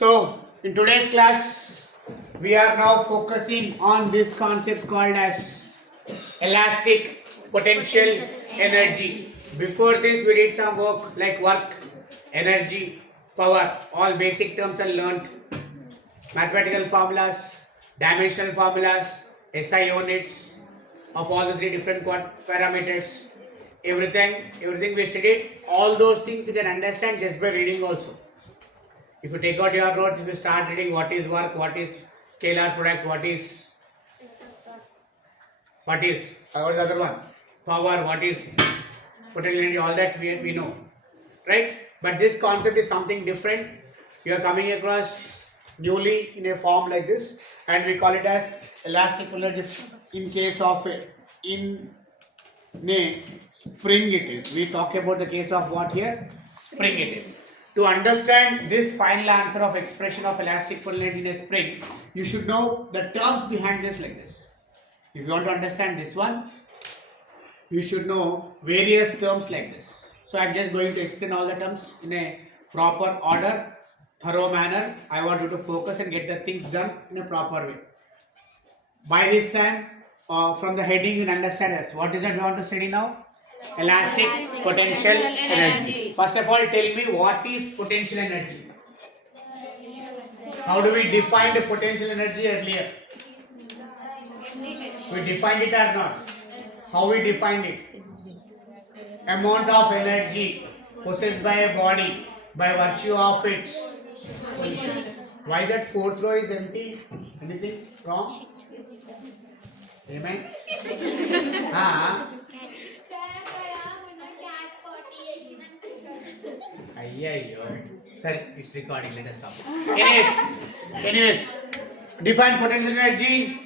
So, in today's class, we are now focusing on this concept called as elastic potential energy. Before this, we did some work, energy, power, all basic terms are learnt. Mathematical formulas, dimensional formulas, SI units of all the three different parameters. Everything we studied. All those things you can understand just by reading also. If you take out your notes, if you start reading what is work, what is scalar product, what is what is the other one, power, what is potential energy, all that we know, right? But this concept is something different. You are coming across newly in a form like this, and we call it as elastic energy. In case of in a spring, it is. We talk about the case of what here? Spring it is. To understand this final answer of expression of elastic potential in a spring, you should know the terms behind this like this. If you want to understand this one, you should know various terms like this. So I am just going to explain all the terms in a proper order, thorough manner. I want you to focus and get the things done in a proper way. By this time, from the heading you understand this. What is that we want to study now? Elastic potential energy. First of all, tell me what is potential energy. How do we define the potential energy earlier? We defined it or not? How we defined it? Amount of energy possessed by a body by virtue of its position. Why that fourth row is empty? Anything wrong? Amen? Sorry, it's recording. Let us stop. Anyways, define potential energy.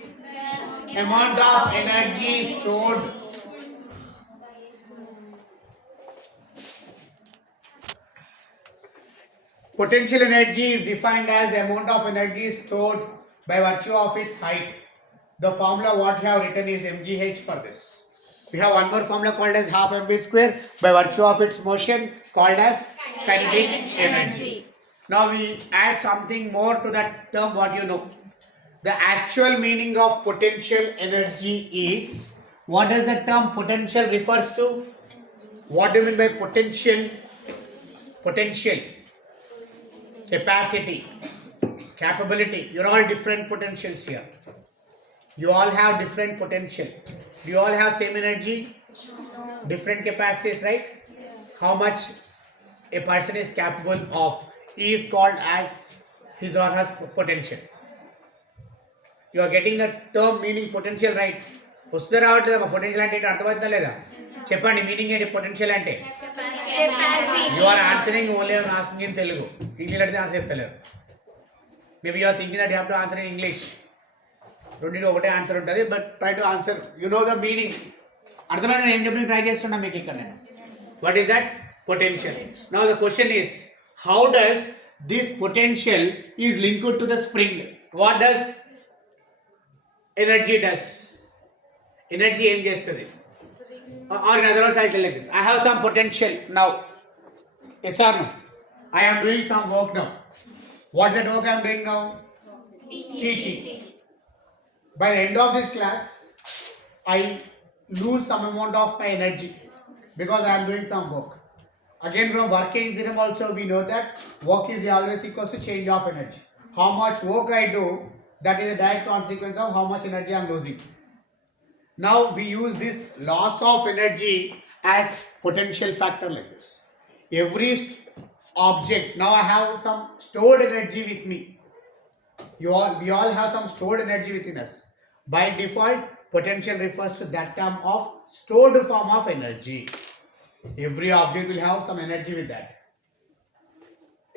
Amount of energy stored. Potential energy is defined as the amount of energy stored by virtue of its height. The formula what we have written is mgh for this. We have one more formula called as half mv square by virtue of its motion called as kinetic energy. Now we add something more to that term what you know. The actual meaning of potential energy is, what does the term potential refers to? What do you mean by potential? Potential, capacity, capability. You're all different potentials here. You all have different potential. Do you all have same energy? No. Different capacities, right? Yes. How much a person is capable of is called as his or her potential. You are getting the term meaning potential right? వస్తే రావట్లేదు పొటెన్షియల్ అంటే అర్థమవుతుందా లేదా చెప్పండి మీనింగ్ ఏంటి potential అంటే you are answering only asking in Telugu English అడిగితే answer చెప్తలేరు maybe you are thinking that you have to answer in English రెండింటిలో ఒకటే ఆన్సర్ ఉంటుంది but try to answer you know the meaning అర్థమైన ఏం చెప్పి ట్రై చేస్తున్నా మీకు ఇక్కడ నేను what is that potential now the question is how does this potential is linked to the spring what does energy does. Energy aim chestadi. Or in other words, I tell like this. I have some potential now. Yes or no? I am doing some work now. What's that work I am doing now? Teaching. By the end of this class, I lose some amount of my energy because I am doing some work. Again, from working theorem also we know that work is always equals to change of energy. How much work I do, that is a direct consequence of how much energy I am losing. Now we use this loss of energy as potential factor like this. Every object, now I have some stored energy with me. We all have some stored energy within us. By default, potential refers to that term of stored form of energy. Every object will have some energy with that.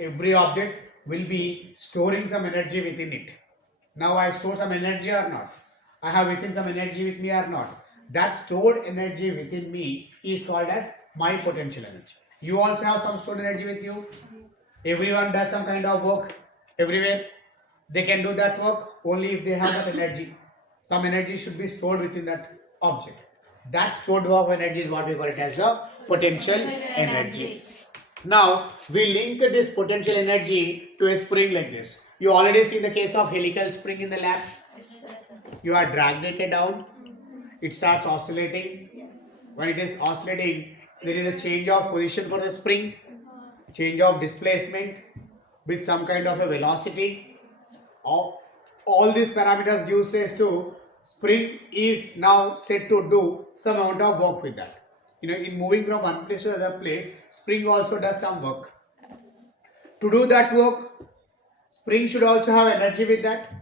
Every object will be storing some energy within it. Now I store some energy or not? I have within some energy with me or not? That stored energy within me is called as my potential energy. You also have some stored energy with you. Everyone does some kind of work everywhere. They can do that work only if they have that energy. Some energy should be stored within that object. That stored of energy is what we call it as the potential energy. Now we link this potential energy to a spring like this. You already seen the case of helical spring in the lab. You are dragged it down. It starts oscillating. When it is oscillating, there is a change of position for the spring, change of displacement with some kind of a velocity. All these parameters gives us to spring is now set to do some amount of work with that. In moving from one place to another place, spring also does some work. To do that work, spring should also have energy with that.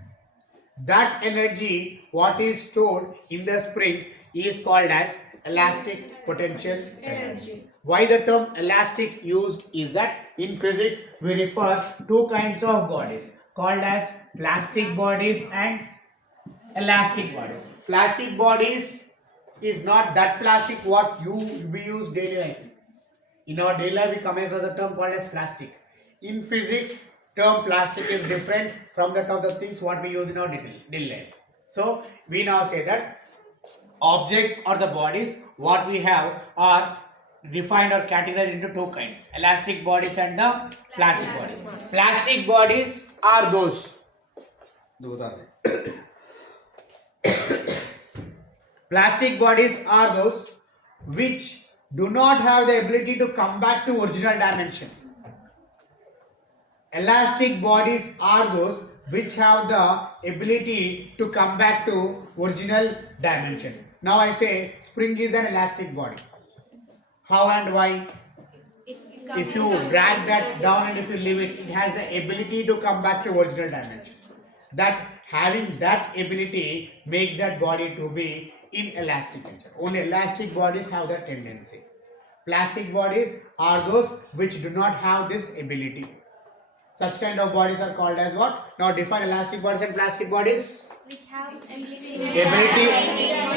That energy, what is stored in the spring, is called as elastic potential energy. Why the term elastic used is that in physics we refer two kinds of bodies called as plastic bodies and elastic bodies. Plastic bodies is not that plastic what we use daily life. In our daily life we come across the term called as plastic. In physics, term plastic is different from that of the things what we use in our daily life. So we now say that objects or the bodies what we have are defined or categorized into two kinds: elastic bodies and the plastic bodies. Plastic bodies are those. Plastic bodies are those which do not have the ability to come back to original dimension. Elastic bodies are those which have the ability to come back to original dimension. Now I say spring is an elastic body. How and why? If you drag that down and if you leave it, it has the ability to come back to original dimension. That having that ability makes that body to be inelastic nature. Only elastic bodies have that tendency. Plastic bodies are those which do not have this ability. Such kind of bodies are called as what? Now define elastic bodies and plastic bodies. Which have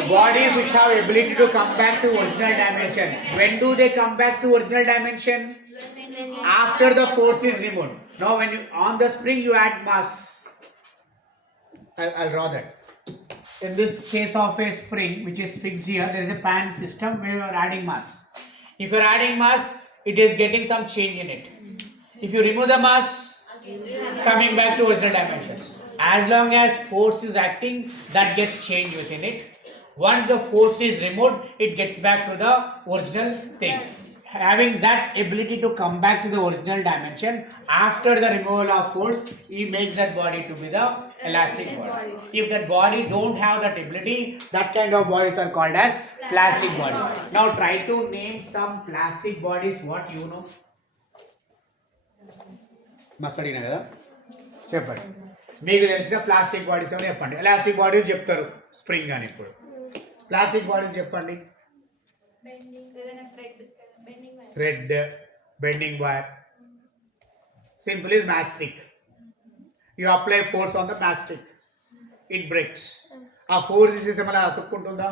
Bodies which have ability to come back to original dimension. When do they come back to original dimension? After the force is removed. Now when you on the spring you add mass. I'll draw that. In this case of a spring which is fixed here, there is a pan system where you are adding mass. If you are adding mass, it is getting some change in it. If you remove the mass, coming back to original dimension. As long as force is acting, that gets changed within it. Once the force is removed, it gets back to the original thing. Having that ability to come back to the original dimension after the removal of force, it makes that body to be the elastic body. If that body don't have that ability, that kind of bodies are called as plastic bodies. Now try to name some plastic bodies what you know. మస్తు అడిగినా కదా చెప్పండి. మీకు తెలిసిన plastic bodies ఏమైనా చెప్పండి. Elastic bodies చెప్తారు spring అని. ఇప్పుడు ప్లాస్టిక్ బాడీస్ చెప్పండి. Thread, bending wire. Simple is match stick. You apply force on the match stick, it breaks. ఆ ఫోర్స్ ఇస్ ఏమైనా అతుక్కుంటుందా?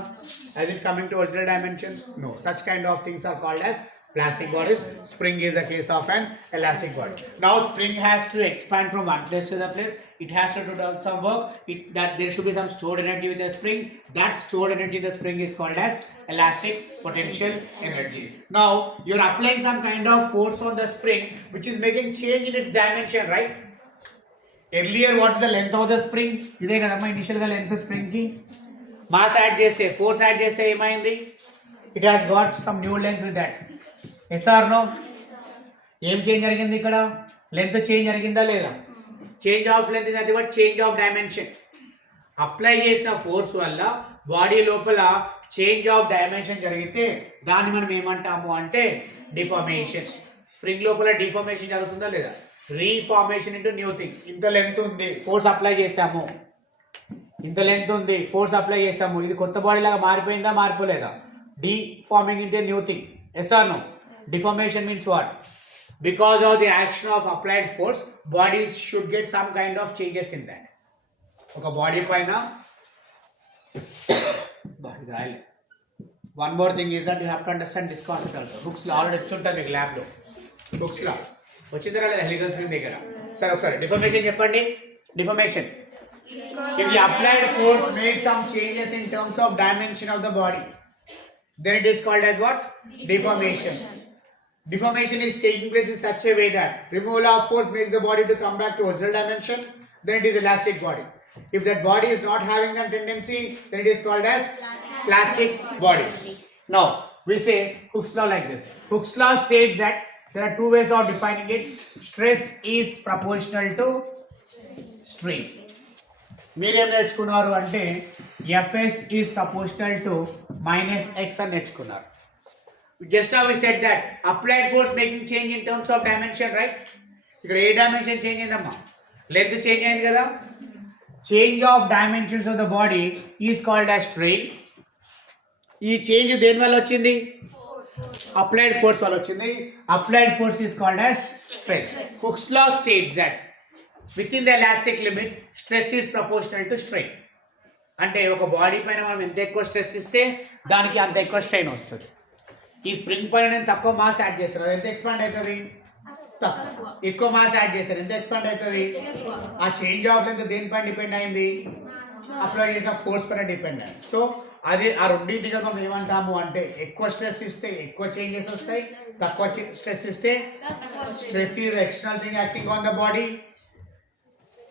as it coming to original dimension? No. Such kind of things are called as plastic bodies. Spring is a case of an elastic body. Now spring has to expand from one place to the place. It has to do some work. That there should be some stored energy with the spring. That stored energy in the spring is called as elastic potential energy. Now you are applying some kind of force on the spring which is making change in its dimension, right? Earlier what is the length of the spring? ఇదే కదమ్మా initial గా length spring కి. Mass add చేస్తే, force add చేస్తే ఏమైంది? It has got some new length with that. Yes or no? ఏం change జరిగింది ఇక్కడ? లెంత్ చేంజ్ జరిగిందా లేదా? Change of length is nothing but change of dimension. Apply చేసిన ఫోర్స్ వల్ల బాడీ లోపల చేంజ్ ఆఫ్ డైమెన్షన్ జరిగితే దాన్ని మనం ఏమంటాము అంటే డిఫార్మేషన్. స్ప్రింగ్ లోపల డిఫార్మేషన్ జరుగుతుందా లేదా? Reformation into new thing. ఇంత లెంత్ ఉంది, ఫోర్స్ అప్లై చేసాము. ఇంత లెంత్ ఉంది, ఫోర్స్ అప్లై చేసాము. ఇది కొత్త బాడీ లాగా మారిపోయిందా, మారిపోలేదా? Deforming into new thing. Yes or no? Deformation means what? Because of the action of applied force, bodies should get some kind of changes in that. Okay, body paina. One more thing is that you have to understand this concept also. Books lo already chuntaru meeku lab lo. Books lo vachindara leda helical spring దగ్గర. సరే ఒకసారి deformation చెప్పండి. Deformation. If the applied force made some changes in terms of dimension of the body, then it is called as what? Deformation. deformation is taking place in such a way that removal of force makes the body to come back to original dimension, then it is elastic body. If that body is not having that tendency, then it is called as plastic body. Now we say Hooke's law like this. Hooke's law states that there are two ways of defining it. Stress is proportional to strain. మీరేం నేర్చుకున్నారు అంటే Fs is proportional to minus x అని నేర్చుకున్నారు. Just now we said that applied force making change in terms of dimension, right? ఇక్కడ ఏ dimension change అయిందమ్మా? Length change అయింది కదా. Change of dimensions of the body is called as strain. ఈ చేంజ్ దేని వల్ల వచ్చింది? అప్లైడ్ ఫోర్స్ వల్ల వచ్చింది. Applied force is called as stress. Hooks law states that with in the elastic limit stress is proportional to strain. అంటే ఒక బాడీ పైన మనం ఎంత ఎక్కువ స్ట్రెస్ ఇస్తే దానికి అంత ఎక్కువ స్ట్రెయిన్ వస్తుంది. ఈ స్ప్రింగ్ పైన నేను తక్కువ మాస్ యాడ్ చేస్తాను, అది ఎంత ఎక్స్పాండ్ అవుతుంది? తక్కువ. ఎక్కువ మాస్ యాడ్ చేస్తారు, ఎంత ఎక్స్పాండ్ అవుతుంది? ఆ చేంజ్ ఆఫ్ లెంత్ దేనిపైన డిపెండ్ అయింది? అప్లై చేసిన ఫోర్స్ పైన డిపెండ్ అయింది. సో అది ఆ రెండింటిగా మనం ఏమంటాము అంటే ఎక్కువ స్ట్రెస్ ఇస్తే ఎక్కువ చేంజెస్ వస్తాయి, తక్కువ స్ట్రెస్ ఇస్తే stress is external thing acting on the body.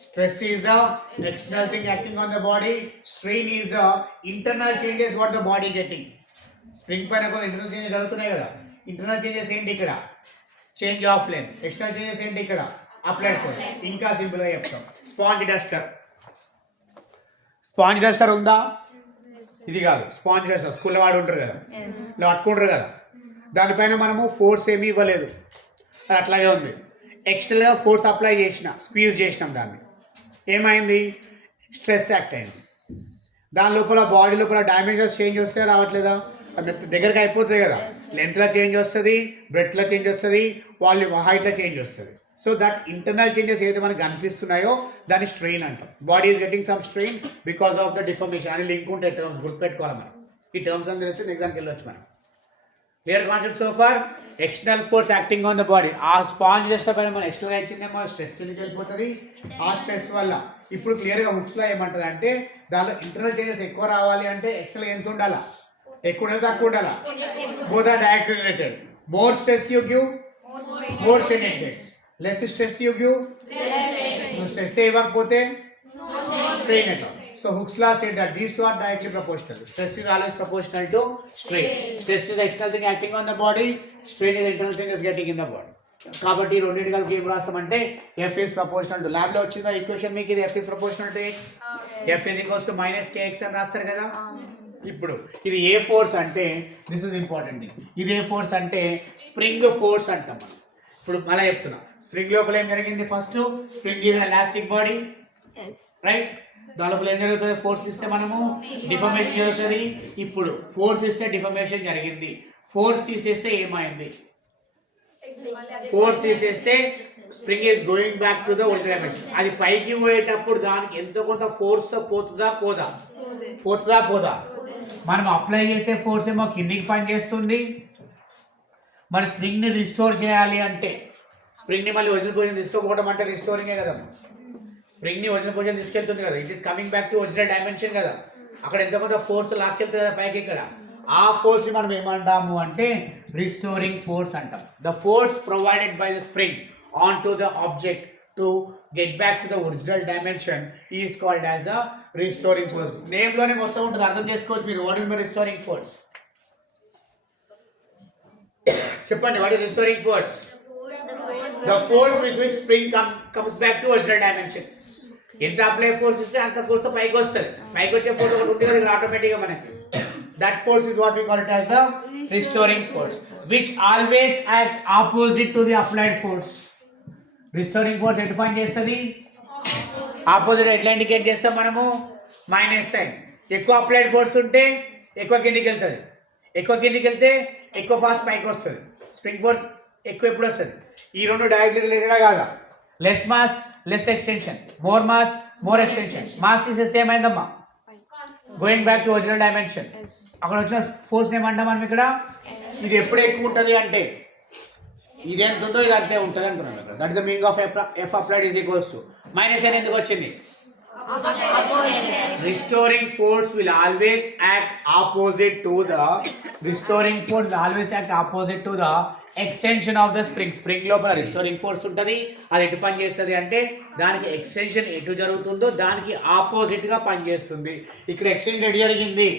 Stress is the external thing acting on the body. Strain is the internal changes what the body getting. Spring పైన కొన్ని ఇంటర్నల్ చేంజెస్ జరుగుతున్నాయి కదా. ఇంటర్నల్ చేంజెస్ ఏంటి? ఇక్కడ change of length. External changes ఏంటి? ఇక్కడ applied force. ఇంకా సింపుల్ గా చెప్తాం. Sponge Duster. స్పాంజ్ డస్టర్ ఉందా? ఇది కాదు స్పాంజ్ డస్టర్. స్కూల్లో వాడు ఉంటారు కదా, ఇలా పట్టుకుంటారు కదా, దానిపైన మనము ఫోర్స్ ఏమీ ఇవ్వలేదు, అది అట్లాగే ఉంది. ఎక్స్టర్నల్గా ఫోర్స్ అప్లై చేసిన, స్క్వీజ్ చేసినాం, దాన్ని ఏమైంది? స్ట్రెస్ యాక్ట్ అయింది. దాని లోపల బాడీ లోపల డైమెన్షన్స్ చేంజ్ వస్తే రావట్లేదా? దగ్గరికి అయిపోతుంది కదా. లెంత్లో చేంజ్ వస్తుంది, బ్రెడ్త్లో చేంజ్ వస్తుంది, వాల్యూమ్ హైట్లో చేంజ్ వస్తుంది. సో దట్ ఇంటర్నల్ చేంజెస్ ఏదైతే మనకు కనిపిస్తున్నాయో దాన్ని స్ట్రెయిన్ అంటాం. Body is getting some strain because of the deformation అని లింక్ ఉంటే టర్మ్స్ గుర్తుపెట్టుకోవాలి మనం. ఈ టర్మ్స్ అని తెలిస్తే ఎగ్జామ్కి వెళ్ళొచ్చు మనం. Clear concept so far? External force acting on the body. ఆ స్పాంజ్ చేస్తే పైన మనం ఎక్స్టర్నల్ ఇచ్చిందేమో స్ట్రెస్ కిందకి వెళ్ళిపోతుంది. ఆ స్ట్రెస్ వల్ల ఇప్పుడు క్లియర్గా హుక్స్లో ఏమంటుంది అంటే దానిలో ఇంటర్నల్ చేంజెస్ ఎక్కువ రావాలి అంటే ఎక్స్టర్నల్ ఎంత ఉండాలా? ఎక్కువ ఉండాలి, తక్కువ ఉండాలా? Both are directly related. More stress you give, more strain acted. Less stress you give, stress ఇవ్వకపోతే స్ట్రెయిన్ ఎట్లా. So Hooke's law said that these two are directly proportional. Stress is always proportional to strain. Stress is the external thing acting on the body. Strain is the internal thing is getting in the body. కాబట్టి రెండింటి కలిపి ఏం రాస్తామంటే F is proportional to. ల్యాబ్లో వచ్చిందా ఈక్వేషన్ మీకు? ఇది F is proportional to X. F is equals to minus KX అని రాస్తారు కదా. ఇప్పుడు ఇది ఏ ఫోర్స్ అంటే, దిస్ ఇస్ ఇంపార్టెంట్ థింగ్, ఇది ఏ ఫోర్స్ అంటే స్ప్రింగ్ ఫోర్స్ అంటాం మనం. ఇప్పుడు మళ్ళీ చెప్తున్నా, స్ప్రింగ్ లోపల ఏం జరిగింది? First spring is elastic body, right? దానిలోపల ఏం జరుగుతుంది? ఫోర్స్ ఇస్తే మనము డిఫర్మేషన్ జరుగుతుంది. ఇప్పుడు ఫోర్స్ ఇస్తే డిఫర్మేషన్ జరిగింది, ఫోర్స్ తీసేస్తే ఏమైంది? ఫోర్స్ తీసేస్తే spring is going back to the original dimension. అది పైకి పోయేటప్పుడు దానికి ఎంతో కొంత ఫోర్స్ తో పోతుందా పోదా? పోతుందా పోదా? మనం అప్లై చేసే ఫోర్స్ ఏమో కిందికి పని చేస్తుంది. మరి స్ప్రింగ్ ని రిస్టోర్ చేయాలి అంటే, స్ప్రింగ్ ని మళ్ళీ ఒరిజినల్ పొజిషన్ తీసుకోకపోవడం అంటే రిస్టోరింగే కదా. స్ప్రింగ్ ని ఒరిజినల్ పొజిషన్ తీసుకెళ్తుంది కదా, it is coming back to original dimension కదా. అక్కడ ఎంత కొంత ఫోర్స్ లాక్కెళ్తుంది కదా పైకి. ఇక్కడ ఆ ఫోర్స్ ని మనం ఏమంటాము అంటే రిస్టోరింగ్ ఫోర్స్ అంటాం. The force provided by the spring on to the object to get back to the original dimension is called as the restoring force. Name లోనే మొత్తం ఉంటుంది, అర్థం చేసుకోవచ్చు మీరు. What is my restoring force? చెప్పండి, what is restoring force? The force with which spring comes back to original dimension. ఎంత apply force ఇస్తే అంత ఫోర్స్ పైకి వస్తుంది. పైకి వచ్చే ఫోర్స్ ఒకటి ఉంది కదా ఆటోమేటిక్గా మనకి. That force is what we call it as the restoring force, which always act opposite to the applied force. Restoring force ఎటు పని చేస్తుంది? ఆపోజిట్. ఎట్లా ఇండికేట్ చేస్తాం మనము? Minus sign. ఎక్కువ అప్లైడ్ ఫోర్స్ ఉంటే ఎక్కువ కిందికి వెళ్తుంది, ఎక్కువ కిందికి వెళ్తే ఎక్కువ ఫాస్ట్ పైకి వస్తుంది. స్ప్రింగ్ ఫోర్స్ ఎక్కువ ఎప్పుడు వస్తుంది? ఈ రెండు డైరెక్ట్లీ రిలేటెడా కాదా? Less mass less extension, more mass more extension. Mass తీసేస్తే ఏమైందమ్మా? Going back to original dimension. అక్కడ వచ్చిన ఫోర్స్ ఏమంటాం మనం ఇక్కడ? ఇది ఎప్పుడు ఎక్కువ ఉంటుంది అంటే ఇది ఎంత ఉందో ఇది అంతే ఉంటుంది అంటున్నాం. That is the meaning of F applied is equals to minus అని ఎందుకు వచ్చింది? Restoring force will always act opposite to the extension of the spring లోపల రిస్టోరింగ్ ఫోర్స్ ఉంటుంది. అది ఎటు పని చేస్తుంది అంటే దానికి ఎక్స్టెన్షన్ ఎటు జరుగుతుందో దానికి ఆపోజిట్ గా పనిచేస్తుంది. ఇక్కడ ఎక్స్టెన్షన్ ఎటు జరిగింది,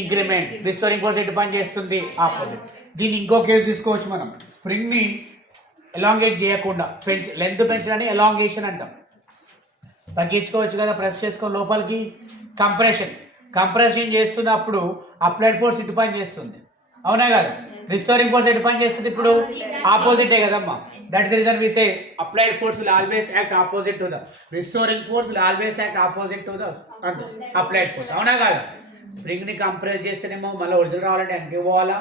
ఇంక్రిమెంట్. రిస్టోరింగ్ ఫోర్స్ ఎటు పని చేస్తుంది, ఆపోజిట్. దీన్ని ఇంకో కేసు తీసుకోవచ్చు మనం. స్ప్రింగ్ ని ఎలాంగేట్ చేయకుండా లెంత్ పెంచడాన్ని ఎలాంగేషన్ అంటాం. తగ్గించుకోవచ్చు కదా ప్రెస్ చేసుకొని లోపలికి. కంప్రెషన్ చేస్తున్నప్పుడు అప్లైడ్ ఫోర్స్ ఇటు పని చేస్తుంది, అవునా కదా. రిస్టోరింగ్ ఫోర్స్ ఎటు పని చేస్తుంది, ఇప్పుడు ఆపోజిటే కదమ్మా. That is the reason we say applied force will always act opposite to the restoring force will always act opposite to the applied force, అవునా కదా. స్ప్రింగ్ ని కంప్రెస్ చేస్తేనేమో మళ్ళీ ఒరిజినల్ రావాలంటే వెనక్కి పోవాలా,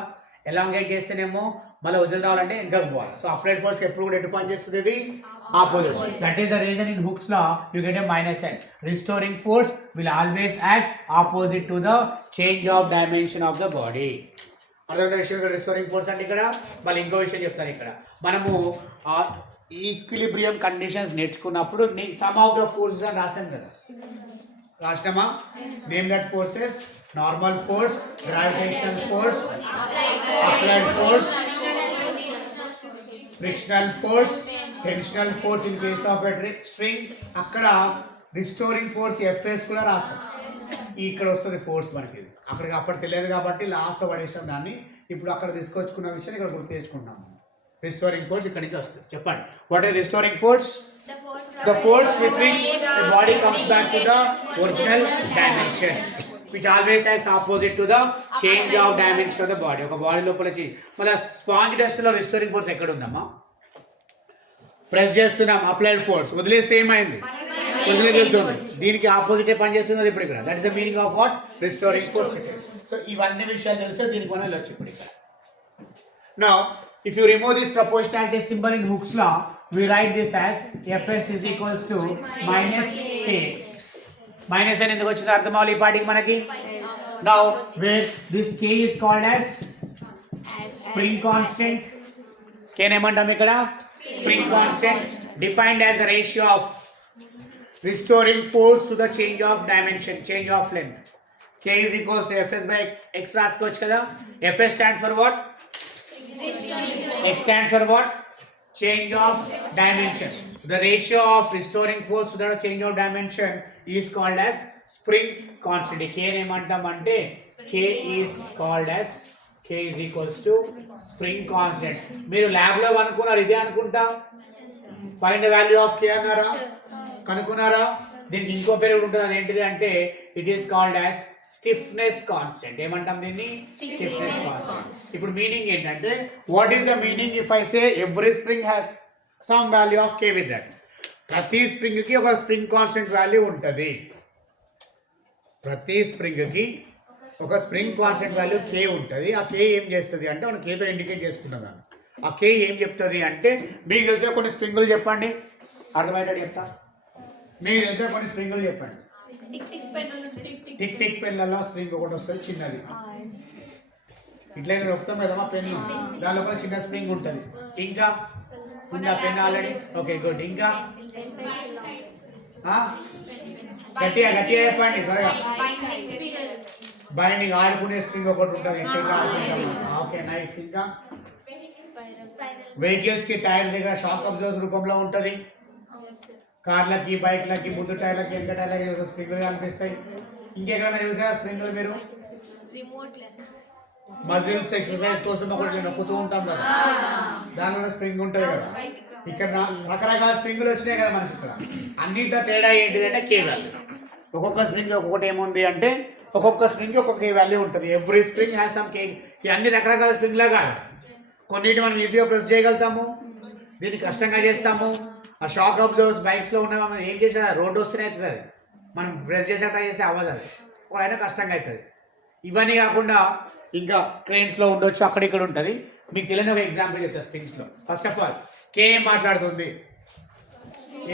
ఎలాంగేట్ చేస్తేనేమో మళ్ళీ ఒరిజినల్ రావాలంటే వెనకకి పోవాలి. సో అప్లైడ్ ఫోర్స్ ఎప్పుడు కూడా ఎటు పని చేస్తుంది, ఇది opposite. That is the reason in hooks law you get a minus sign. Restoring force will always act opposite to the change of dimension of the body. అర్థమైన విషయం. రిస్టోరింగ్ ఫోర్స్ అంటే ఇక్కడ మళ్ళీ ఇంకో విషయం చెప్తాను. ఇక్కడ మనము ఈక్విలిబ్రియం కండిషన్స్ నేర్చుకున్నప్పుడు సమ్ ఆఫ్ ద ఫోర్సెస్ అని రాసాం కదా, రాసినామా? Name that forces: normal force, gravitational force, applied force, frictional force, tensional force in case of a string. అక్కడ రిస్టోరింగ్ ఫోర్స్ ఎఫ్ఎస్ కూడా రాస్తాం. ఇక్కడ వస్తుంది ఫోర్స్ మనకి. అక్కడికి అప్పుడు తెలియదు కాబట్టి లాస్ట్లో పడేసాం దాన్ని. ఇప్పుడు అక్కడ తీసుకొచ్చుకున్న విషయం ఇక్కడ గుర్తు తెచ్చుకుంటాం. రిస్టోరింగ్ ఫోర్స్ ఇక్కడ నుంచి వస్తుంది. చెప్పండి, what is restoring force? The force with which the body comes back to the original dimension, which always acts opposite to the change of dimension of the body. ఒక బాడీ లోపల చేంజ్. మళ్ళీ స్పాంజ్ డస్ట్ లో restoring force ఎక్కడ ఉందమ్మా? ప్రెస్ చేస్తున్నాం, applied force. వదిలేస్తే ఏమైంది, వదిలేకెళ్తుంది. దీనికి ఆపోజిట్ పని చేస్తుంది ఇప్పుడు ఇక్కడ. That is the meaning of what? Restoring force. So ఇవన్నీ విషయాలు తెలిస్తే దీనికి మనం వెళ్ళొచ్చు ఇప్పుడు ఇక్కడ. Now if you remove this proportionality symbol in Hooke's law, we write this as Fs is equals to minus k. Minus n ఎందుకు వచ్చిందో అర్థం అవ్వాలి ఈ పాటికి మనకి. Now where this k is called as spring constant. k ఏమంటాం ఇక్కడ? spring constant, defined as the ratio of restoring force to the change of dimension, change of length. k is equals to Fs by x రాసుకోవచ్చు కదా. Fs stands for what? X stands for what? Change of dimension. The ratio of restoring force to the change of dimension is called as spring constant. K ఏమంటాం అంటే K is called as K is equals to spring constant. మీరు ల్యాబ్ లో అనుకున్నారు ఇదే అనుకుంటా. Find the value of K అన్నారా, కనుక్కున్నారా? దీనికి ఇంకో పేరు ఉంటుంది, అదేంటిది అంటే it is called as stiffness constant. ఏమంటాం దీన్ని? Stiffness constant. ఇప్పుడు మీనింగ్ ఏంటంటే, what is the meaning if I say every spring has some value of K with that. ప్రతి స్ప్రింగ్ కి ఒక స్ప్రింగ్ కాన్స్టెంట్ వాల్యూ ఉంటుంది. ప్రతి స్ప్రింగ్ కి ఒక స్ప్రింగ్ కాన్స్టెంట్ వాల్యూ K ఉంటుంది. ఆ K ఏం చేస్తుంది అంటే మనం K తో ఇండికేట్ చేసుకుంటాం దాన్ని. ఆ K ఏం చెప్తుంది అంటే, మీకు తెలిసే కొన్ని స్ప్రింగులు చెప్పండి, అర్థమయ్యేటట్టు చెప్తా. మీకు తెలిసే కొన్ని స్ప్రింగులు చెప్పండి. టిక్ టిక్ పెన్లలో స్ప్రింగ్ ఒకటి వస్తుంది చిన్నది, ఇట్లా నొక్కుతాం కదమ్మా పెన్ను, దానిలో కూడా చిన్న స్ప్రింగ్ ఉంటుంది. ఇంకా ఉందా పెన్ ఆల్రెడీ? Okay good. ఇంకా గట్టిగా గట్టిగా చెప్పండి త్వరగా. బైండింగ్ ఆడుకునే స్ప్రింగ్ ఒకటి ఉంటుంది, ఓకే నైస్. ఇంకా వెహికల్స్ కి టైర్ దగ్గర షాక్ అబ్జర్వర్స్ రూపంలో ఉంటుంది. కార్లకి, బైక్లకి, ముందు టైర్లకి, వెనక టైర్లకి స్ప్రింగులు కనిపిస్తాయి. ఇంకెక్కడైనా చూసారా స్ప్రింగులు మీరు? మజిల్స్ ఎక్సర్సైజ్ కోసం ఒకటి నొక్కుతూ ఉంటాం కదా, దానిలో స్ప్రింగ్ ఉంటుంది కదా. ఇక్కడ రకరకాల స్ప్రింగులు వచ్చినాయి కదా మనకి. ఇక్కడ అన్నింటిలో తేడా ఏంటిదంటే K వాల్యూ. ఒక్కొక్క స్ప్రింగ్ ఒక్కొక్కటి ఏముంది అంటే, ఒక్కొక్క స్ప్రింగ్ ఒక్కొక్క K వాల్యూ ఉంటుంది. Every spring has some K. ఈ అన్ని రకరకాల స్ప్రింగ్లా కాదు. కొన్నిటి మనం ఈజీగా ప్రెస్ చేయగలుగుతాము, దీన్ని కష్టంగా చేస్తాము. ఆ షాక్ అబ్జర్వర్స్ బైక్స్లో ఉన్న మనం ఏం చేసినా రోడ్డు వస్తూనే అవుతుంది, అది మనం ప్రెస్ చేసే ట్రై చేస్తే అవ్వదు, అది ఒకటైనా కష్టంగా అవుతుంది. ఇవన్నీ కాకుండా ఇంకా ట్రైన్స్లో ఉండొచ్చు, అక్కడ ఇక్కడ ఉంటుంది. మీకు తెలియని ఒక ఎగ్జాంపుల్ చెప్తాను స్ప్రింగ్స్లో. ఫస్ట్ ఆఫ్ ఆల్ K ఏం మాట్లాడుతుంది?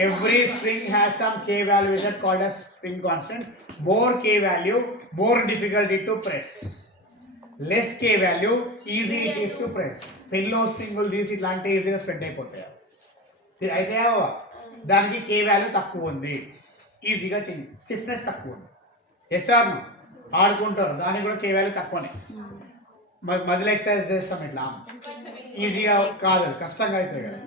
Every spring has some K value is called as spring constant. More K value, more difficulty to press. Less K value, easy it is to press. పెన్లో స్ప్రింగులు తీసి ఇట్లాంటి ఈజీగా స్ప్రెడ్ అయిపోతాయి. అయితే దానికి K వాల్యూ తక్కువ ఉంది, ఈజీగా చేంజ్, స్టిఫ్నెస్ తక్కువ ఉంది. Yes or no? ఆడుకుంటారు, దానికి కూడా K వాల్యూ తక్కువనే. మజిల్ ఎక్సర్సైజ్ చేస్తాం ఇట్లా ఈజీగా కాదు, కష్టంగా అవుతుంది కదా.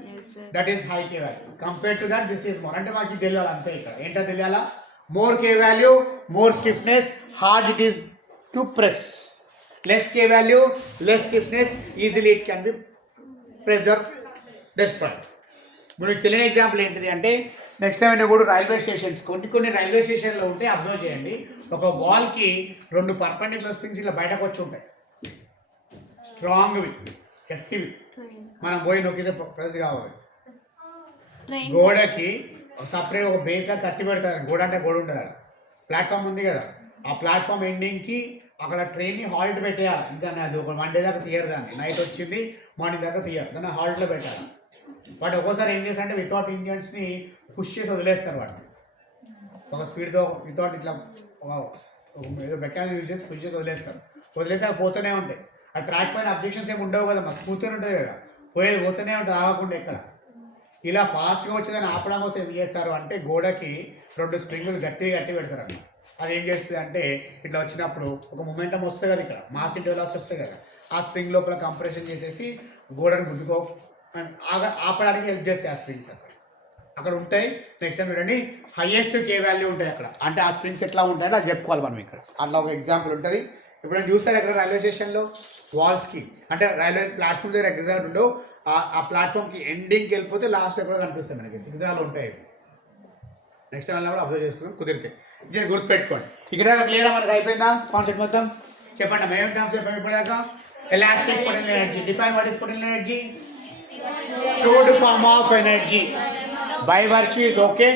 That is high K value. Compare to that this is more. అంటే మాకు తెలియాలి అంతే. ఇక్కడ ఏంటో తెలియాలా, more K value more stiffness, hard it is to press. Less K value less stiffness, easily it can be pressed or destroyed. మీకు తెలియని ఎగ్జాంపుల్ ఏంటిది అంటే, నెక్స్ట్ టైం అయినా కూడా రైల్వే స్టేషన్స్, కొన్ని రైల్వే స్టేషన్లో ఉంటే అబ్జర్వ్ చేయండి, ఒక వాల్కి 2 పర్పెండిక్యులర్ స్ప్రింగ్స్ ఇలా బయటకు వచ్చి ఉంటాయి, స్ట్రాంగ్వి, గట్టివి. మనం పోయి నొక్కితే ప్రెస్ కావాలి. గోడకి సపరేట్ ఒక బేస్గా కట్టి పెడతారు. గోడ అంటే గోడ ఉంటుంది కదా, ప్లాట్ఫామ్ ఉంది కదా, ఆ ప్లాట్ఫామ్ ఎండింగ్కి అక్కడ ట్రైన్ని హాల్ట్ పెట్టేయాలి. ఇంకా అది ఒక 1 డే దాకా తీయరు, దాన్ని నైట్ వచ్చింది మార్నింగ్ దాకా తీయరు, దాన్ని హాల్ట్లో పెట్టాలి. వాటి ఒక్కోసారి ఏం చేస్తారంటే వితౌట్ ఇంజన్స్ని పుష్ చేసి వదిలేస్తారు. వాటిని ఒక స్పీడ్తో వితౌట్ ఇట్లా ఏదో మెకానిక్ యూజ్ చేసి పుష్ చేసి వదిలేస్తారు. వదిలేసి అవి పోతూనే ఉంటాయి. ఆ ట్రాక్ పైన అబ్జెక్షన్స్ ఏమి ఉండవు కదా, మాకు స్మూత్గానే ఉంటుంది కదా, పోయేది పోతూనే ఉంటుంది ఆగకుండా. ఎక్కడ ఇలా ఫాస్ట్గా వచ్చేదాన్ని ఆపడం కోసం ఏం చేస్తారు అంటే, గోడకి 2 స్ప్రింగులు గట్టి పెడతారు అన్నమాట. అది ఏం చేస్తుంది అంటే, ఇట్లా వచ్చినప్పుడు ఒక మొమెంటం వస్తుంది కదా, ఇక్కడ మాస్ ఇంటూ వెలాసిటీ వస్తుంది కదా, ఆ స్ప్రింగ్ లోపల కంప్రెషన్ చేసేసి గోడను గుద్దుకో ఆపడానికి హెల్ప్ చేస్తాయి ఆ స్ప్రింగ్స్. అక్కడ ఉంటాయి. నెక్స్ట్ టైం చూడండి, హైయెస్ట్ కే వాల్యూ ఉంటాయి అక్కడ. అంటే ఆ స్ప్రింగ్స్ ఎట్లా ఉంటాయో అది చెప్పుకోవాలి మనం ఇక్కడ. అట్లా ఒక ఎగ్జాంపుల్ ఉంటుంది. ఇప్పుడు నేను చూస్తాను ఎక్కడ రైల్వే స్టేషన్లో వాల్స్కి, అంటే రైల్వే ప్లాట్ఫామ్ దగ్గర ఎగ్జాక్ట్ ఉండవు, ఆ ప్లాట్ఫామ్కి ఎండింగ్కి వెళ్ళిపోతే లాస్ట్ ఎక్కడ కనిపిస్తాయి మనకి, సిగ్నల్ ఉంటాయి. నెక్స్ట్ టైం కూడా అబ్జర్వ్ చేసుకుందాం కుదిరితే. దీన్ని గుర్తుపెట్టుకోండి. ఇక్కడ క్లియర్ మనకి అయిపోయిందా కాన్సెప్ట్ మొత్తం? చెప్పండి మేము టర్మ్స్ చెప్పాము ఇప్పటిదాకా. Elastic potential energy. Define what is potential energy? Stored form of energy by virtue is okay.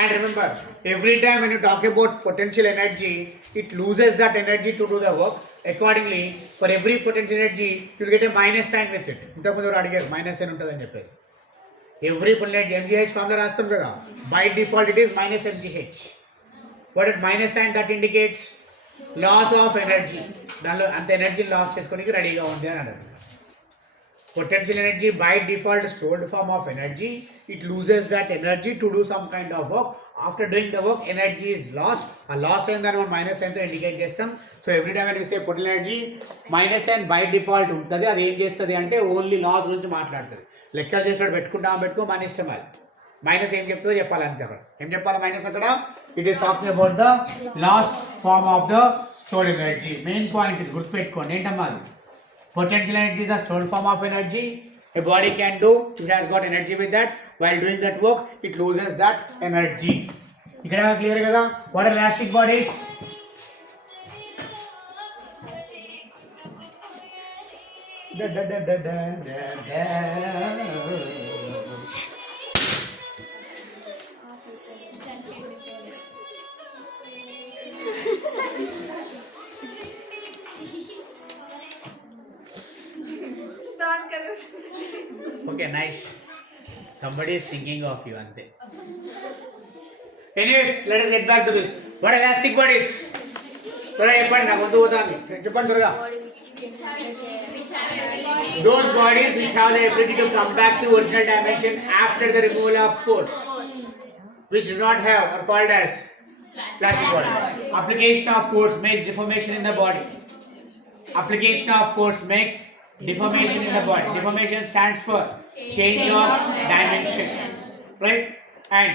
And remember, every time when you talk about potential energy, it loses that energy to do the work. Accordingly, for every potential energy, you will get a minus sign with it. ఇంతకుముందు అడిగారు minus sign ఉంటుందని చెప్పేసి. Every potential MGH formula రాస్తాం కదా, by default it is minus MGH. What it minus sign that indicates loss of energy. దానిలో అంత energy loss చేసుకోనికి రెడీగా ఉంది అని అన్నారు. Potential energy by default stored form of energy. It loses that energy to do some kind of work. After doing the work, energy is lost. A loss sign that one minus sign to indicate చేస్తాం. So every time when we say potential energy, minus sign by default ఉంటుంది. అది ఏం చేస్తుంది అంటే only loss గురించి మాట్లాడుతుంది. లెక్కలు చేస్తాడు పెట్టుకో మన ఇష్టం. అది మైనస్ ఏం చెప్తుందో చెప్పాలి అంతే. అక్కడ ఏం చెప్పాలి మైనస్? అక్కడ it is talking about the last form of the stored energy. Main point ఇది గుర్తుపెట్టుకోండి. ఏంటమ్మా అది? Potential energy is a stored form of energy a body can do. It has got energy with that. While doing that work, it loses that energy. ఇక్కడ క్లియర్ కదా? What are elastic bodies? Okay, nice. Somebody is thinking of you, ante. Anyways, let us get back to this. What are elastic bodies? Those bodies which have the ability to come back to original dimension after the removal of force, which do not have, are called as elastic bodies. Application of force makes deformation in the body. Application of force makes deformation in the body. Deformation stands for change of dimension, right? And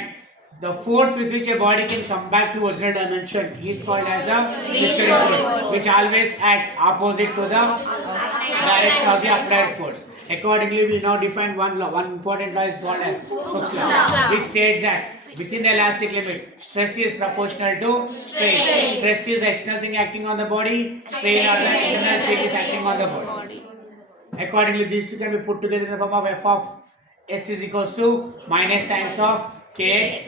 the force with which a body can come back to original dimension is called as the visceral force, which always acts opposite to the direction of the applied force. Accordingly, we now define one law. One important law is called as Hooke's law, which states that within the elastic limit, stress is proportional to strain. Stress is the external thing acting on the body. Strain or the internal thing is acting on the body. Accordingly, these two can be put together in the form of f of s is equals to minus times of kx.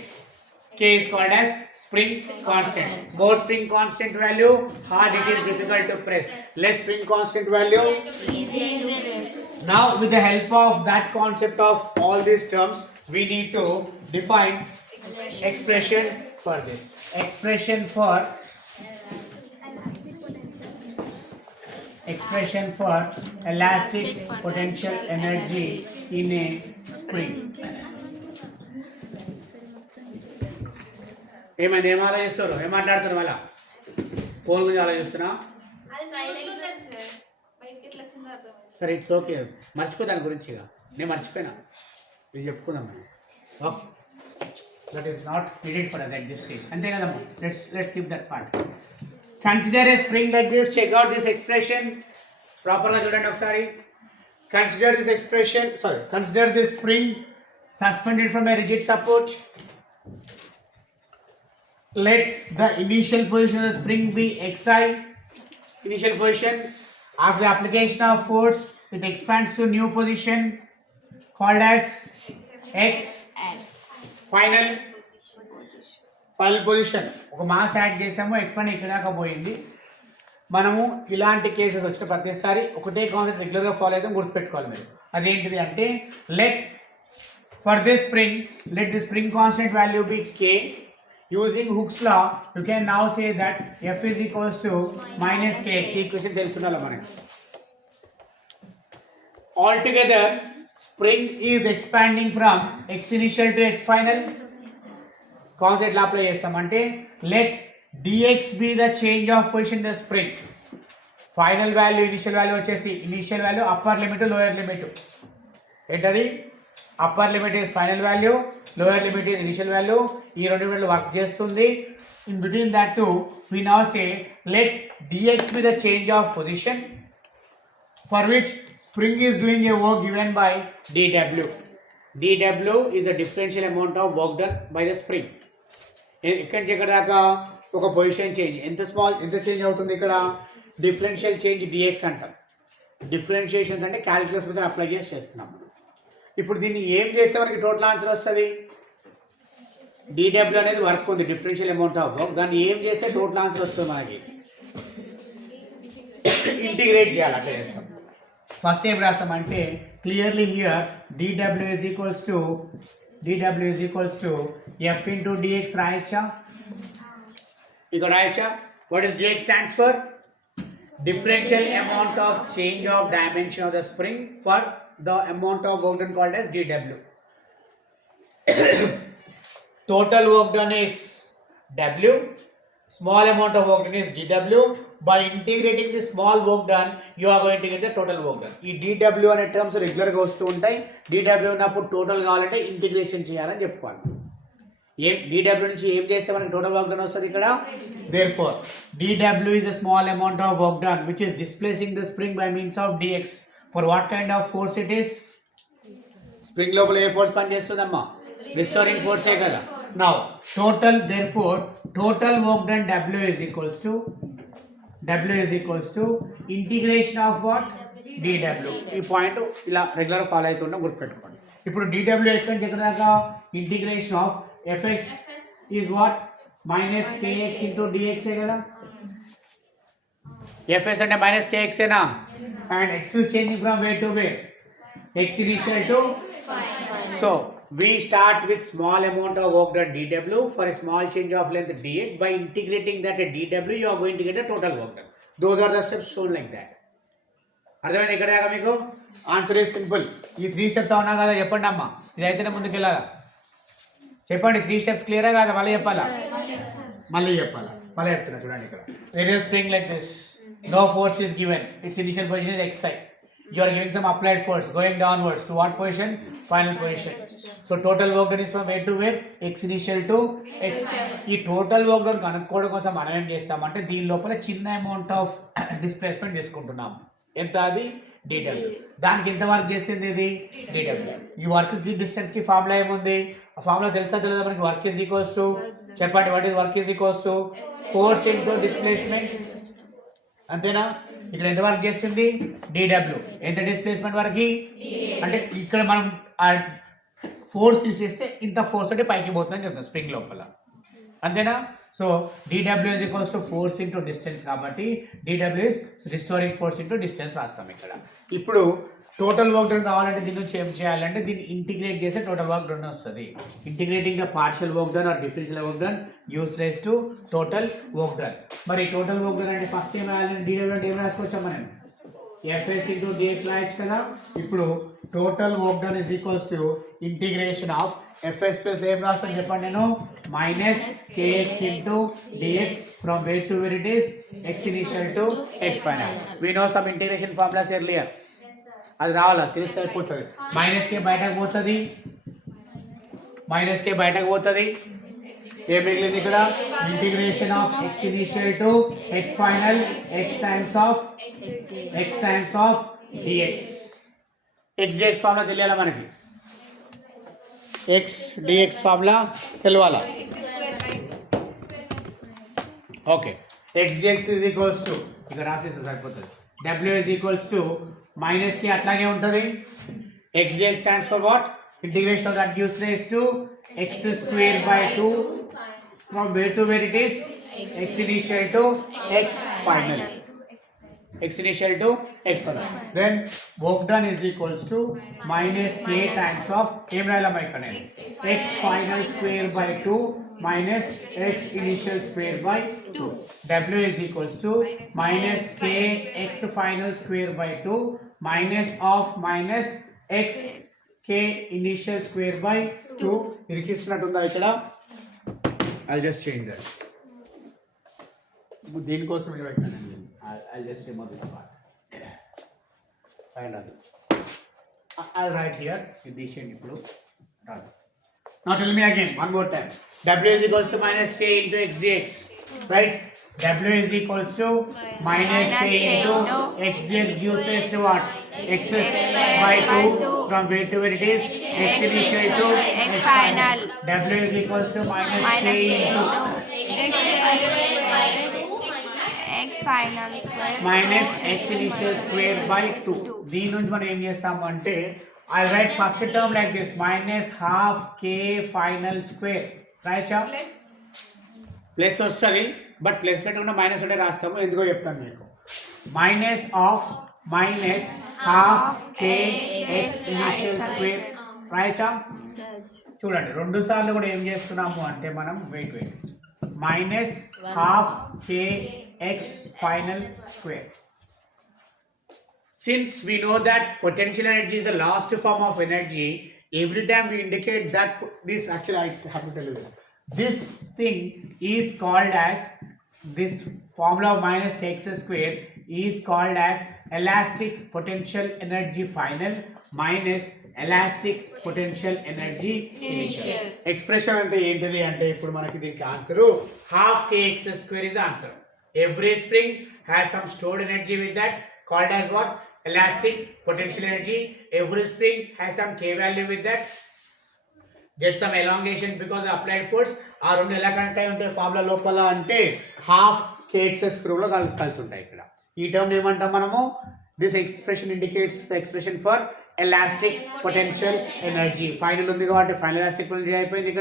K is called as spring constant. More spring constant value, hard it is difficult to press. Less spring constant value, easy to press. Now, with the help of that concept of all these terms, we need to define expression for this. Expression for elastic potential energy in a spring. ఏమైంది? ఏం ఆలోచిస్తారు? ఏం మాట్లాడుతున్నారు? మళ్ళా ఫోన్ గురించి ఆలోచిస్తున్నా? సరే it's okay, మర్చిపో దాని గురించి. ఇక నేను మర్చిపోయినా, ఇది చెప్పుకుందాం మనం. Okay, that is not needed for at this stage, అంతే కదమ్మా. Let's keep that part. Consider a spring like this. Check out this expression ప్రాపర్గా చూడండి ఒకసారి. Consider this expression, sorry, consider this spring suspended from a rigid support. Let the initial position of the spring be xi. Initial position. After the application of force, it expands to new position called as x. Final position. ఒక mass add చేసాము, ఎక్స్పాండ్ ఇక్కడ దాకా పోయింది. మనము ఇలాంటి కేసెస్ వచ్చిన ప్రతిసారి ఒకటే కాన్సెప్ట్ రెగ్యులర్గా ఫాలో అయితే గుర్తుపెట్టుకోవాలి మీరు. అదేంటిది అంటే, for this spring, let the spring constant value be k. Using Hooke's law, you can now say that F is equals to minus k. Equation తెలుసుండాలి మనకి. Altogether, spring is expanding from x initial to x final. Concept apply చేస్తామంటే, let dx be the change of position in the spring. Final value initial value వచ్చేసి initial value, upper limit lower limit. ఏంటది? Upper limit is final value, lower limit is initial value. ఈ రెండు మినిట్లు work చేస్తుంది. In between that two we now say let dx be the change of position for which spring is doing a work given by dw. dw is the differential amount of work done by the spring. ఇక్కడ నుంచి ఇక్కడ దాకా ఒక position change, ఎంత చేంజ్ అవుతుంది ఇక్కడ? Differential change dx అంటాం. డిఫరెన్షియేషన్స్ అంటే క్యాలిక్యులస్ మీద అప్లై చేస్తున్నాం మనం. ఇప్పుడు దీన్ని ఏం చేస్తే మనకి టోటల్ ఆన్సర్ వస్తుంది? dw అనేది వర్క్ ఉంది, డిఫరెన్షియల్ అమౌంట్ ఆఫ్ వర్క్. దాన్ని ఏం చేస్తే టోటల్ ఆన్సర్ వస్తుంది మనకి? ఇంటిగ్రేట్ చేయాలి. అట్లా చేస్తాం. ఫస్ట్ ఏం రాస్తామంటే, clearly here dw is equals to f into dx రాయచ్చా? ఇక్కడ రాయచ్చా? What is dx stands for? differential amount of change of dimension of the spring for the amount of work done called as dw. Total work done is w, small amount of work done is dw. By integrating the small work done, you are going to get the total work done. ఈ dw అనే టర్మ్స్ రెగ్యులర్గా వస్తూ ఉంటాయి. dw ఉన్నప్పుడు టోటల్ కావాలంటే ఇంటిగ్రేషన్ చేయాలని చెప్పుకోవాలి. ఏం dw నుంచి ఏం చేస్తే మనకి టోటల్ వర్క్ డన్ వస్తుంది ఇక్కడ? Therefore, dw is a small amount of work done which is displacing the spring by means of dx. For what kind of force it is? Spring లోపల ఏ ఫోర్స్ పని చేస్తుందమ్మా? రిస్టోరింగ్ ఫోర్సే కదా. Now, therefore, total work done w is equals to integration of what? dw. ఈ పాయింట్ ఇలా regular follow అవుతుండే గుర్తుపెట్టుకోండి. ఇప్పుడు dw ఎక్కడి నుంచి ఎక్కడ దాకా? Integration of fx is what? minus kx into dx ఏ కదా. fs అంటే minus kx ఏనా? and x is changing from where to where? x initial to final. So we start with small amount of work done dw for a small change of length dx. By integrating that dw, you are going to get a total work done. Those are the steps shown like that. అర్థమైంది ఇక్కడ దాకా మీకు? Answer is simple. ఈ 3 స్టెప్స్ అవునా కదా? చెప్పండి అమ్మా, ఇది అయితేనే ముందుకెళ్ళాలా? చెప్పండి. 3 స్టెప్స్ క్లియరా కాదా? మళ్ళీ చెప్పాలా? మళ్ళీ చెప్తున్నా చూడండి. ఇక్కడ there is spring like this, no force is given, its initial position is xi. You are giving some applied force going downwards to what position? Final position. So total work done is from where to where? x initial to x. ఈ total work done కనుక్కోవడం కోసం మనం ఏం చేస్తామంటే, దీని లోపల చిన్న amount of displacement తీసుకుంటున్నాం. ఎంత? అది dw. దానికి ఎంత వర్క్ చేసింది? ఇది dw. ఈ వర్క్ కి డిస్టెన్స్ కి ఫార్ములా ఏముంది? ఆ ఫార్ములా తెలుసా తెలియదా మనకి? వర్క్ ఈజ్ ఈక్వల్స్ టు, చెప్పండి, what is work is equals to force into displacement. అంతేనా? ఇక్కడ ఎంత వర్క్ చేస్తుంది? dw. ఎంత డిస్ప్లేస్మెంట్ వరకు అంటే ఇక్కడ మనం ఫోర్స్ తీసేస్తే ఇంత ఫోర్స్ అంటే పైకి పోతుందని చెప్తాం స్ప్రింగ్ లోపల. అంతేనా? So dw is equals to force into distance కాబట్టి dw is restoring force into distance రాస్తాం ఇక్కడ. ఇప్పుడు టోటల్ వర్క్ డన్ కావాలంటే దీని నుంచి ఏం చేయాలంటే, దీన్ని ఇంటిగ్రేట్ చేస్తే టోటల్ వర్క్ డన్ వస్తుంది. Integrating the partial work done or differential work done use rise to total work done. మరి టోటల్ వర్క్ డన్ అంటే ఫస్ట్ ఏం రాయాలంటే, dw అంటే ఏం రాసుకోవచ్చా మనం? fs into dx రాయొచ్చు కదా. ఇప్పుడు total work done is equals to integration of fs plus ఏం రాస్తాను చెప్పండి నేను? minus kx into dx from where to where it is? x initial to x final. We know some integration formulas earlier. అది రావాలా తెలిస్తే అయిపోతుంది. మైనస్కే బయటకు పోతుంది, మైనస్కే బయటకు పోతుంది. ఏం మిగిలింది ఇక్కడ? Integration of x initial to x final x times of dx. X dx formula తెలియాలా మనకి? ఎక్స్ డిఎక్స్ ఫార్ములా తెలవాలా? Okay, x dx is equals to ఇక్కడ రాసేస్తే సరిపోతుంది. W is equals to minus కి అట్లాగే ఉంటుంది. X dx stands for what? Integration of that gives rise to x square by 2 from where to where it is? X initial to x final. X initial to x final. Then work done is equals to minus k times of x final square by 2 minus x initial square by 2. W is equals to minus k x final square by 2 minus of minus x k initial square by 2. ఇరికిస్తున్నట్టుందా ఇక్కడ? I just change that. దీనికోసం ఇక్కడ పెట్టానండి. I just remove this part. Find out. I right here. ఇది తీసేయండి ఇప్పుడు. రాదు. Now tell me again one more time. W is equals to minus k into x dx. Right? W is equals to minus k into x dx gives us to what? X by 2 from where to where it is? X initial to x final. W is equals to minus k into x final square minus x initial square by 2. దీని నుంచి మనం ఏం చేస్తాము అంటే I write first term like this minus half k final square. Right, chap? Plus వస్తుంది, but plus పెట్టకుండా మైనస్ ఉంటే రాస్తాము. ఎందుకో చెప్తాను మీకు. Minus of minus half K X initial square. Right చా? చూడండి రెండు సార్లు కూడా ఏం చేస్తున్నాము అంటే మనం wait minus half K X final square. Since we know that potential energy is the last form of energy, every time we indicate that this, actually I have to tell you this thing is called as, this formula of minus x square is called as elastic potential energy final minus elastic potential energy initial. Expression ante entidi ante ippudu manaki deeniki answer half kx square is the answer. Every spring has some stored energy with that, called as what? Elastic potential energy. Every spring has some k value with that, get some elongation because of applied force. ఆ రెండు ఎలా కనెక్ట్ అయి ఉంటాయి ఫార్ములా లోపల అంటే half kx square లో కలిసి ఉంటాయి. ఇక్కడ ఈ టర్మ్ ఏమంటాం మనము? This expression indicates expression for elastic potential energy. Final ఉంది కాబట్టి ఫైనల్ ఎలాస్టిక్ పొటెన్షియల్ అయిపోయింది.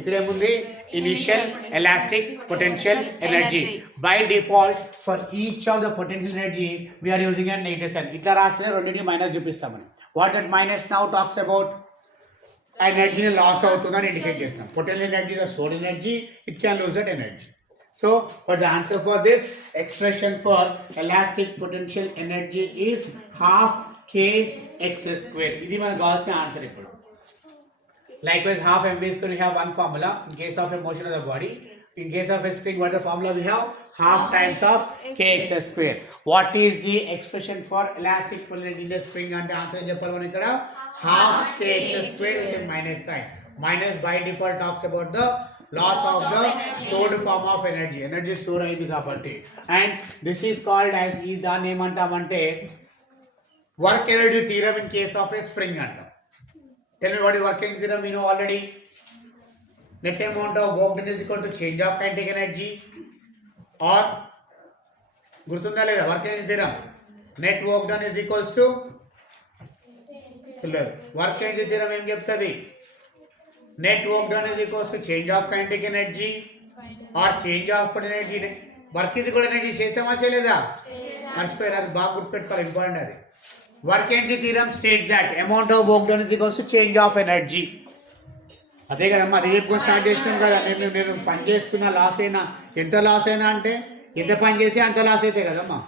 ఇక్కడ ఏముంది? Initial elastic potential energy. By default for each of the potential energy we are using and negative sign. ఇట్లా రాస్తే రెండింటికి మైనస్ చూపిస్తామని. What that minus now talks about ఎనర్జీని లాస్ అవుతుందని ఇండికేట్ చేస్తాం. Potential energy is stored energy, it can lose that energy. So what the answer for this expression for elastic potential energy is half k x square. This is our answer. Likewise, half mv square we have one formula in case of a motion of the body. In case of a spring, what is the formula we have? Half times of kx square. What is the expression for elastic potential in the spring? And the answer is half kx square with a minus sign. Minus by default talks about the loss of the stored form of energy. Energy store అయింది కాబట్టి. And this is called as, ఈ దాన్ని ఏమంటామంటే work energy theorem in case of a spring అంటాం. Tell me what is work energy theorem? You know already. Net amount of work done is equal to change of kinetic energy, or గుర్తుందా లేదా work energy theorem? Net work done is equals to work energy theorem ఏం చెప్తుంది? Net work done is equals to change of kinetic energy or change of energy. Work is equal to energy. చేసామా చేయలేదా? మర్చిపోయారు, అది బాగా గుర్తుపెట్టుకోవాలి, ఇంపార్టెంట్ అది. Work energy theorem states that amount of work done is equals to change of energy. అదే కదమ్మా, అదే చెప్పుకొని స్టార్ట్ చేసినాం కదా. నేను పని చేస్తున్నా, లాస్ అయినా, ఎంత లాస్ అయినా అంటే ఎంత పని చేసి అంత లాస్ అయితే కదమ్మా.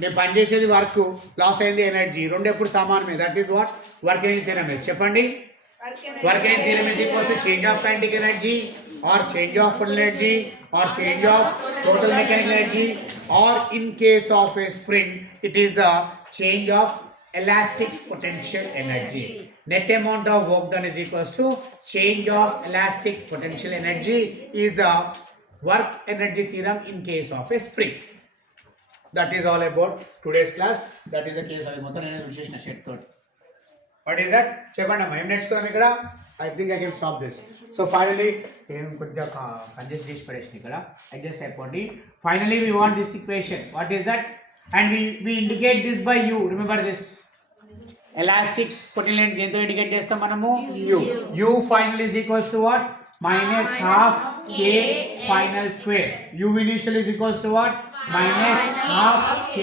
నేను పని చేసేది వర్క్, లాస్ అయింది ఎనర్జీ, రెండు ఎప్పుడు సమానమే. That is what work energy theorem is. చెప్పండి. Work energy theorem is equal to change of kinetic energy or change of potential energy or change of total mechanical energy, or in case of a spring it is the change of elastic potential energy. Net amount of work done is equals to change of elastic potential energy is the work energy theorem in case of a spring. That is all about today's class. That is the case of మొత్తం నేను విశేషణ షెడ్ తోటి. What is that? చెప్పండి అమ్మా ఏం నేర్చుకున్నాం ఇక్కడ? I think I can stop this. So finally నేను కొద్దిగా కంజెస్ట్ చేసి పడేసిన ఇక్కడ అడ్జస్ట్ అయిపోండి. Finally we want this equation. What is that? And we indicate this by u. Remember this. Elastic potential దేంతో ఇండికేట్ చేస్తాం మనము? u. u final is equals to what? Minus half k final square. u initial is equals to what? Minus half k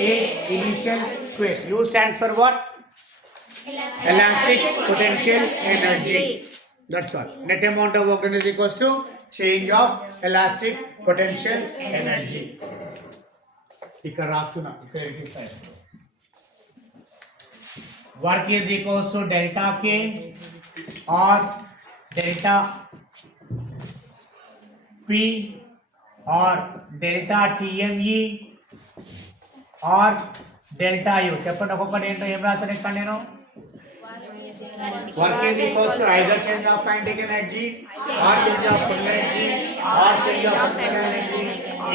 initial square. u stands for what? Elastic potential energy. That's all. Net amount of work done is equals to change of elastic potential energy. ఇక్కడ రాస్తున్నా ఇక్కడ ఇస్తాయి. Work is equals to delta k or delta p or delta tme or delta u. చెప్పండి ఒక్కొక్కటి ఏంటో ఏం రాస్తాను ఇక్కడ నేను? Work is equals to either change of kinetic energy or change of potential energy or change of potential energy.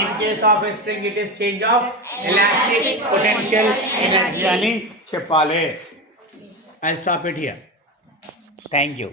In case of a spring it is change of elastic potential energy అని చెప్పాలి. I'll stop it here. Thank you.